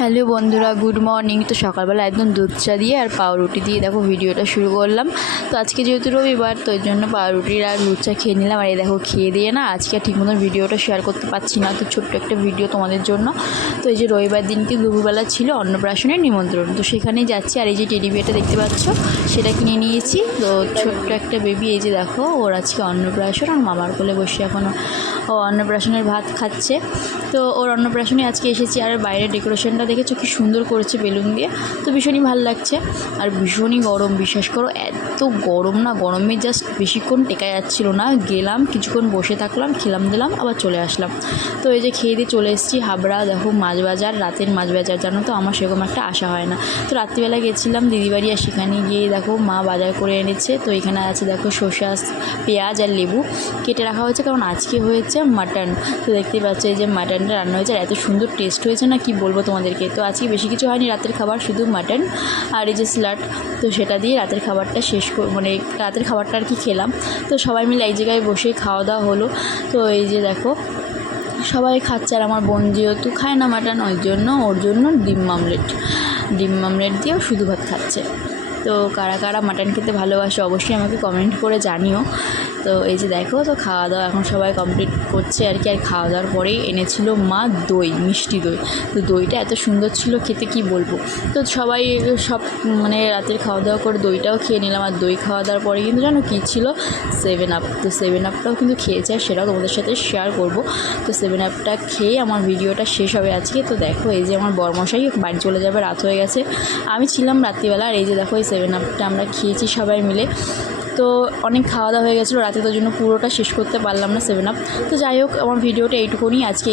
Hello বন্ধুরা, good morning. তো সকালবেলা একদম দুধ চা দিয়ে আর পাউরুটি দিয়ে দেখো ভিডিওটা শুরু করলাম। তো আজকে যেহেতু রবিবার, তো ওই জন্য পাউরুটির আর দুধ চা খেয়ে নিলাম। আর এই দেখো খেয়ে দিয়ে না আজকে ঠিক মতন ভিডিওটা শেয়ার করতে পারছি না, তো ছোট্ট একটা ভিডিও তোমাদের জন্য। তো এই যে রবিবার দিনকে দুপুরবেলা ছিল অন্নপ্রাশনের নিমন্ত্রণ, তো সেখানেই যাচ্ছি। আর এই যে টেডি বিয়ারটা দেখতে পাচ্ছ, সেটা কিনে নিয়েছি। তো ছোট্ট একটা বেবি, এই যে দেখো ওর আজকে অন্নপ্রাশন, আর মামার কোলে বসে এখনও ও অন্নপ্রাশনের ভাত খাচ্ছে। তো ওর অন্নপ্রাশনে আজকে এসেছি। আর বাইরের ডেকোরেশনটা দেখেছো কি সুন্দর করেছে বেলুন দিয়ে, তো ভীষণই ভালো লাগছে। আর ভীষণই গরম, বিশ্বাস করো এত গরম না, গরমে জাস্ট বেশিক্ষণ টেকা যাচ্ছিল না। গেলাম কিছুক্ষণ বসে থাকলাম, খেলাম দিলাম, আবার চলে আসলাম। তো এই যে খেয়ে দিয়ে চলে এসেছি হাবড়া। দেখো মাছ বাজার, রাতের মাছ বাজার, জানো তো আমার সেরকম একটা আশা হয় না। তো রাত্রিবেলা গেছিলাম দিদি বাড়ি, আর সেখানে গিয়ে দেখো মা বাজার করে এনেছে। তো এখানে আছে দেখো শসা, পেঁয়াজ আর লেবু কেটে রাখা হয়েছে, কারণ আজকে হয়েছে মাটন। তো দেখতেই পাচ্ছ এই যে মাটনটা রান্না হয়েছে, আর এত সুন্দর টেস্ট হয়েছে না, কি বলবো তোমাদেরকে। তো আজকে বেশি কিছু হয়নি রাতের খাবার, শুধু মাটন আর এই যে স্যালাড। তো সেটা দিয়ে রাতের খাবারটা মানে রাতের খাবারটা আর কি খেলাম। তো সবাই মিলে এক জায়গায় বসে খাওয়া দাওয়া হলো। তো এই যে দেখো সবাই খাচ্ছে, আর আমার বোন যেহেতু খায় না মাটন, ওর জন্য ডিম মামলেট দিয়েও শুধু ভাত খাচ্ছে। তো কারা কারা মাটন খেতে ভালোবাসে অবশ্যই আমাকে কমেন্ট করে জানিও। তো এই যে দেখো, তো খাওয়া দাওয়া এখন সবাই কমপ্লিট করছে আর কি। আর খাওয়া দাওয়ার পরেই এনেছিল মা দই, মিষ্টি দই। তো দইটা এত সুন্দর ছিল খেতে, কি বলবো। তো সবাই সব মানে রাতের খাওয়া দাওয়া করে দইটাও খেয়ে নিলাম। আর দই খাওয়া দাওয়ার পরে কিন্তু জানো কী ছিল, 7 আপ। তো 7 আপটাও কিন্তু খেয়েছে, আর সেটাও তোমাদের সাথে শেয়ার করব। তো 7 আপটা খেয়ে আমার ভিডিওটা শেষ হবে আজকে। তো দেখো এই যে আমার বরমশাই বাড়ি চলে যাবে, রাত হয়ে গেছে। আমি ছিলাম রাত্রিবেলা। আর এই যে দেখো এই 7 আপটা আমরা খেয়েছি সবাই মিলে। তো অনেক খাওয়া দাওয়া হয়ে গেছিলো রাতে, তোর জন্য পুরোটা শেষ করতে পারলাম না 7 আপ। তো যাই হোক, আমার ভিডিওটা এইটুকুনি আজকে।